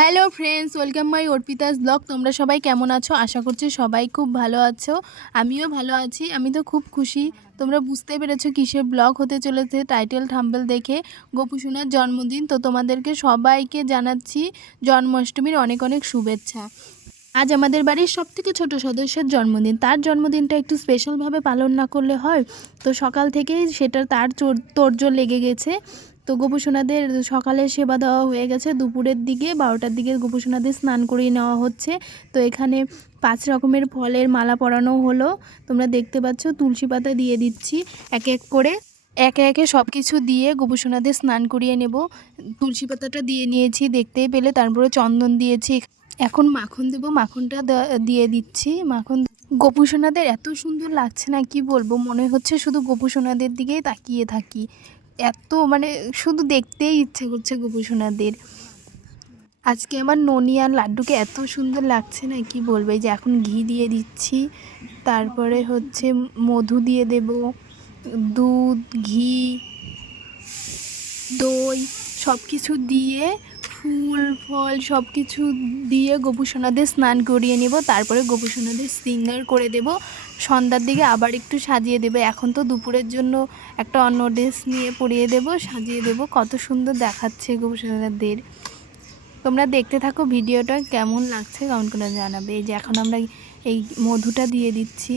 Hello friends welcome my Arpita's blog তোমরা সবাই কেমন আছো আশা করছি সবাই খুব ভালো আছো আমিও ভালো আছি আমি তো খুব খুশি তোমরা বুঝতে পেরেছ কিসের ব্লগ হতে চলেছে টাইটেল থাম্বেল দেখে গোপুসোনার জন্মদিন তো তোমাদেরকে সবাইকে জানাচ্ছি জন্মাষ্টমীর অনেক অনেক শুভেচ্ছা আজ আমাদের বাড়ির সব থেকে ছোটো সদস্যের জন্মদিন তার জন্মদিনটা একটু স্পেশালভাবে পালন না করলে হয় তো সকাল থেকেই সেটা তার তোড়জোড় লেগে গেছে। তো গোপুসোনাদের সকালে সেবা দেওয়া হয়ে গেছে। দুপুরের দিকে বারোটার দিকে গোপুসোনাদের স্নান করিয়ে নেওয়া হচ্ছে। তো এখানে পাঁচ রকমের ফলের মালা পরানো হলো। তোমরা দেখতে পাচ্ছ, তুলসী পাতা দিয়ে দিচ্ছি এক এক করে। একে একে সব কিছু দিয়ে গোপুসোনাদের স্নান করিয়ে নেব। তুলসী পাতাটা দিয়ে নিয়েছি দেখতেই পেলে, তারপরে চন্দন দিয়েছি। এখন মাখন দেবো, মাখনটা দিয়ে দিচ্ছি। মাখন গোপুসোনাদের এত সুন্দর লাগছে না, কি বলব? মনে হচ্ছে শুধু গোপুসোনাদের দিকেই তাকিয়ে থাকি। এত মানে শুধু দেখতেই ইচ্ছে করছে গোপুসোনাদের। আজকে আমার ননি আর লাড্ডুকে এত সুন্দর লাগছে না, কি বলবে? যে এখন ঘি দিয়ে দিচ্ছি, তারপরে হচ্ছে মধু দিয়ে দেব, দুধ, ঘি, দই সব কিছু দিয়ে, ফুল, ফল সব কিছু দিয়ে গোপুসোনাদের স্নান করিয়ে নেব, তারপরে গোপুসোনাদের সিঙ্গার করে দেব সন্ধ্যার দিকে আবার একটু সাজিয়ে দেবে। এখন তো দুপুরের জন্য একটা অন্য ড্রেস নিয়ে পরিয়ে দেব, সাজিয়ে দেব। কত সুন্দর দেখাচ্ছে গোপুসোনাদের তোমরা দেখতে থাকো ভিডিওটা, কেমন লাগছে কমেন্ট করে জানাবে। এই যে এখন আমরা এই মধুটা দিয়ে দিচ্ছি।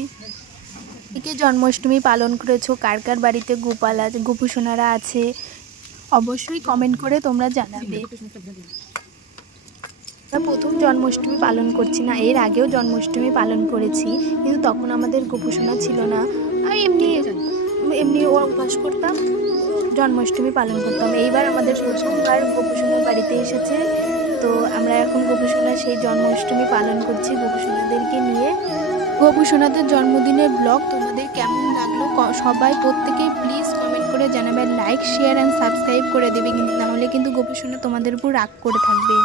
একে জন্মাষ্টমী পালন করেছ, কার কার বাড়িতে গোপাল আছে, গোপুসোনারা আছে, অবশ্যই কমেন্ট করে তোমরা জানাবে। প্রথম জন্মাষ্টমী পালন করছি না, এর আগেও জন্মাষ্টমী পালন করেছি, কিন্তু তখন আমাদের গোপুসোনা ছিল না। আর এমনি এমনি ও অভ্যাস করতাম, জন্মাষ্টমী পালন করতাম। এইবার আমাদের প্রথমবার গোপুসোনার বাড়িতে এসেছে, তো আমরা এখন গোপুসোনা সেই জন্মাষ্টমী পালন করছি গোপুসোনাদেরকে নিয়ে। গোপুসোনাদের জন্মদিনের ব্লগ তোমাদের কেমন লাগল? সবাই প্রত্যেকেই প্লিজ কমেন্ট করে জানাবে লাইক শেয়ার অ্যান্ড সাবস্ক্রাইব করে দেবে, কিন্তু নাহলে কিন্তু গোপুসোনা তোমাদের উপর রাগ করে থাকবে।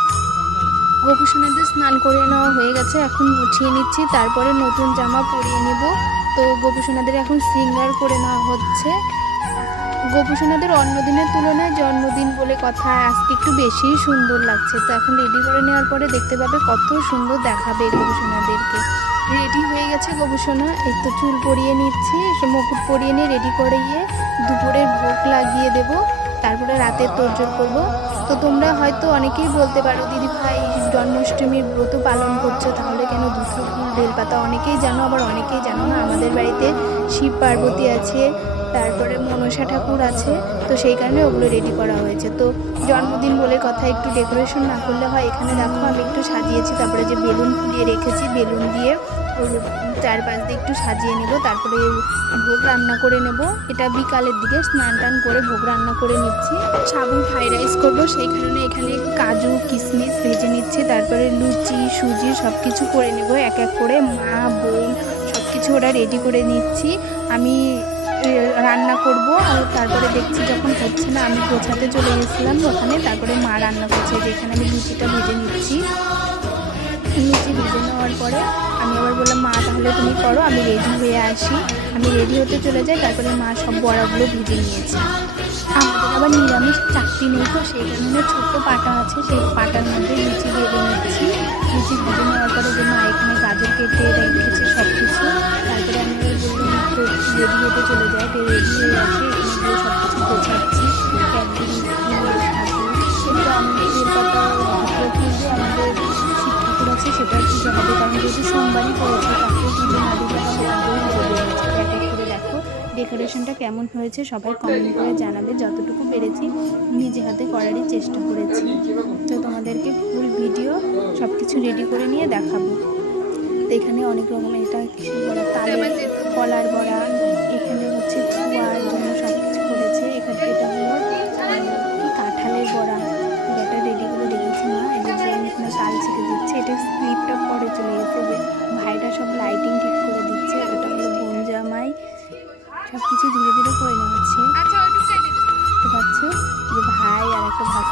গোপুসোনাদের স্নান করে নেওয়া হয়ে গেছে, এখন মুছিয়ে নিচ্ছি, তারপরে নতুন জামা পরিয়ে নেব। তো গোপুসোনাদের এখন সিঙ্গার করে নেওয়া হচ্ছে। গোপুসোনাদের অন্য দিনের তুলনায় জন্মদিন বলে কথা আজকে একটু বেশিই সুন্দর লাগছে। তো এখন রেডি করে নেওয়ার পরে দেখতে পাবে কত সুন্দর দেখাবে গোপুসোনাদেরকে। রেডি হয়ে গেছে এই তো চুল পরিয়ে নিচ্ছি, মুকুট পরিয়ে নিয়ে রেডি করে গিয়ে দুপুরের ভোগ লাগিয়ে দেব। তারপরে রাতের তোরজোর করব। তো তোমরা হয়তো অনেকেই বলতে পারো, দিদি ভাই, জন্মাষ্টমীর ব্রত পালন করছ, তাহলে কেন দুটো ফুল বেলপাতা? অনেকেই জানো, আবার অনেকেই জানো না। আমাদের বাড়িতে শিব পার্বতী আছে, তারপরে মনসা ঠাকুর আছে, তো সেই কারণে ওগুলো রেডি করা হয়েছে। তো জন্মদিন বলে কথা, একটু ডেকোরেশন না করলে হয়, এখানে দেখো, আমি একটু সাজিয়েছি, তারপরে যে বেলুন ফুলিয়ে রেখেছি, বেলুন দিয়ে ওর চারপাশ দিয়ে একটু সাজিয়ে নেব, তারপরে ভোগ রান্না করে নেব। এটা বিকালের দিকে স্নান টান করে ভোগ রান্না করে নিচ্ছি। সাবুন ফ্রাইড রাইস করব, সেই কারণে এখানে কাজু, কিশমিশ ভেজে নিচ্ছি, তারপরে লুচি, সুজি সব কিছু করে নেব, এক এক করে মা, বোন সব কিছু ওরা রেডি করে নিচ্ছি। আমি রান্না করব, আর তারপরে দেখছি যখন হচ্ছে না, আমি গোছাতে চলে গেছিলাম ওখানে তারপরে মা রান্না করছে, যেখানে আমি লুচিটা ভেজে নিচ্ছি। লুচি ভেজে নেওয়ার পরে আমি আবার বললাম, মা, তাহলে তুমি করো, আমি রেডি হয়ে আসি। আমি রেডি হতে চলে যাই, তারপরে মা সব বড়াগুলো ভেজে নিয়েছে। আমাদের আবার নিরামিষ চাকরি নেই তো, সেই কারণে ছোট্ট পাটা আছে, সেই পাটার মধ্যে লুচি ভেজে নিচ্ছি। লুচি ভেজে নেওয়ার পরে যে মা এখানে গাজর কেটে রেখেছে সব কিছু তারপরে আমি রেডি হতে চলে যাই রেডি হয়ে আসে, এখানে সব কিছু গোছাচ্ছি। আছে সেটা পুজো হবে। কারণ যেহেতু সোমবারই পড়েছে তাকে পুজো না দিলে হবে করে দেখো ডেকোরেশনটা কেমন হয়েছে সবাই কমেন্ট করে জানাবে। যতটুকু পেরেছি, নিজে হাতে করারই চেষ্টা করেছি। তো তোমাদেরকে ফুল ভিডিও সব কিছু রেডি করে নিয়ে দেখাবো। তো এখানে অনেক রকমের এটা বড়া তালের কলার বড়া, এখানে হচ্ছে খোয়ার জন্য সব কিছু করেছে। এখানে এটা হলো কাঁঠালের বড়া। এটা রেডি করে রেখেছি না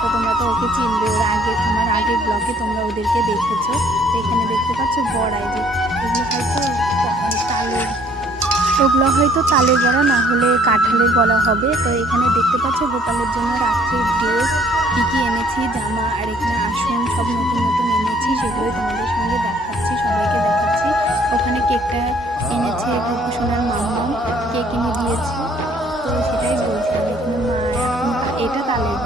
ভাস্তা তোমরা তো ওকে চিনবে। ওর আগে আমার আগের ব্লগে তোমরা ওদেরকে দেখেছ। তো এখানে দেখতে পাচ্ছ বড়াই যে, এগুলো হয়তো তালের, ওগুলো হয়তো তালের বড়া, না হলে কাঁঠালের বড়া হবে। তো এখানে দেখতে পাচ্ছ গোপালের জন্য রাত্রির ড্রেস কী কী এনেছি, জামা, আর এখানে আসন সব নতুন নতুন এনেছি, সেগুলোই তোমাদের সঙ্গে দেখাচ্ছি, সবাইকে দেখাচ্ছি। ওখানে কেকটা এনেছে গোপুসোনার মাম্মাম কেক এনে দিয়েছে। তো সেটাই বলছিলাম, এখানে মা এটা তালের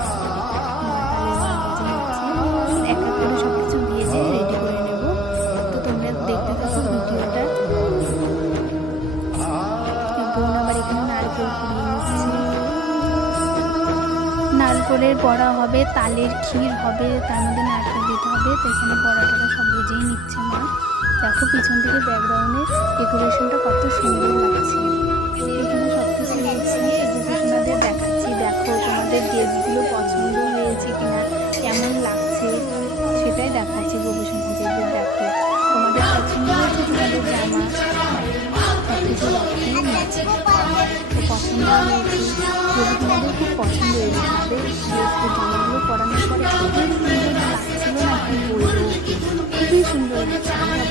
নারকেলের বড়া হবে, তালের ক্ষীর হবে, তার মধ্যে নারকেল দিতে হবে, তো এখানে বড়াটা সব বুঝেই নিচ্ছে মা। দেখো পিছন থেকে ব্যাকগ্রাউন্ডে ডেকোরেশনটা কত সুন্দর লাগছে। এখানে সব কিছু দেখাচ্ছি। দেখো তোমাদের পছন্দ হয়েছে কেমন লাগছে, সেটাই তোমাদের তোমাদের সব কিছু হয়েছে তোমাদের খুব পছন্দ সুন্দর।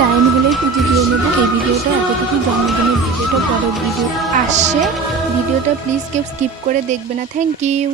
টাইম হলেই পুজো দিয়ে নেব। এই ভিডিওটা এতটুকু জন্মদিনের ভিডিওটা, পরের ভিডিও আসছে। ভিডিওটা প্লিজ কেউ স্কিপ করে দেখবে না। Thank you